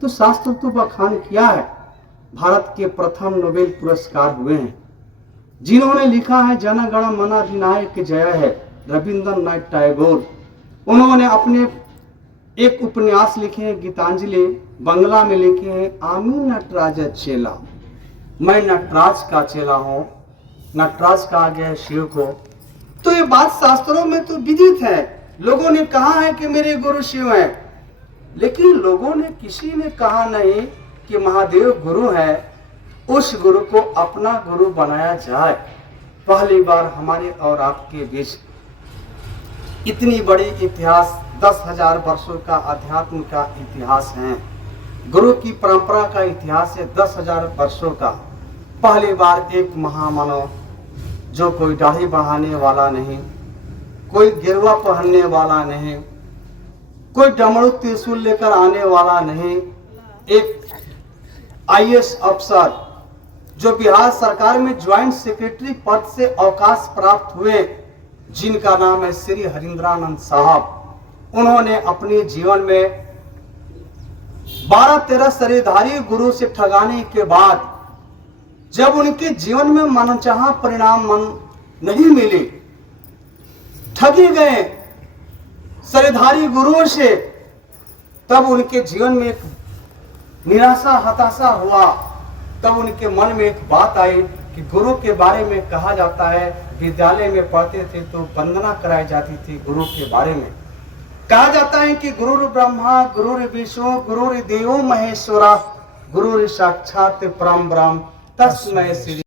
तो शास्त्र तो बखान किया है। भारत के प्रथम नोबेल पुरस्कार हुए हैं जिन्होंने लिखा है जन गण मन अधिनायक जय है, रविंद्रनाथ टैगोर। उन्होंने अपने एक उपन्यास लिखे हैं गीतांजलि, बंगला में लिखे हैं आमी नटराज चेला, मैं नटराज का चेला हूं, नटराज कहा गया है शिव को। तो ये बात शास्त्रों में तो विदित है, लोगों ने कहा है कि मेरे गुरु शिव हैं, लेकिन लोगों ने किसी ने कहा नहीं कि महादेव गुरु है, उस गुरु को अपना गुरु बनाया जाए। पहली बार हमारे और आपके बीच इतनी बड़ी इतिहास, 10,000 वर्षों का अध्यात्म का इतिहास है, गुरु की परंपरा का इतिहास है 10,000 वर्षों का। पहली बार एक महामानव जो कोई दाढ़ी बढ़ाने वाला नहीं, कोई गिरवा पहनने वाला नहीं, कोई डमरू त्रिशूल लेकर आने वाला नहीं, एक आईएएस अफसर जो बिहार सरकार में ज्वाइंट सेक्रेटरी पद से अवकाश प्राप्त हुए, जिनका नाम है श्री हरिंद्रानंद साहब। उन्होंने अपने जीवन में 12-13 शरीरधारी गुरु से ठगाने के बाद जब उनके जीवन में मनचाहा परिणाम नहीं मिले, ठगे गए शरीरधारी गुरुओं से, तब उनके जीवन में एक निराशा हताशा हुआ। तब उनके मन में एक बात आई कि गुरु के बारे में कहा जाता है, विद्यालय में पढ़ते थे तो वंदना कराई जाती थी। गुरु के बारे में कहा जाता है कि गुरुर् ब्रह्मा गुरुर् विष्णु गुरुर्देवो महेश्वरा गुरुर् साक्षात् परम ब्रह्म तस्मै श्री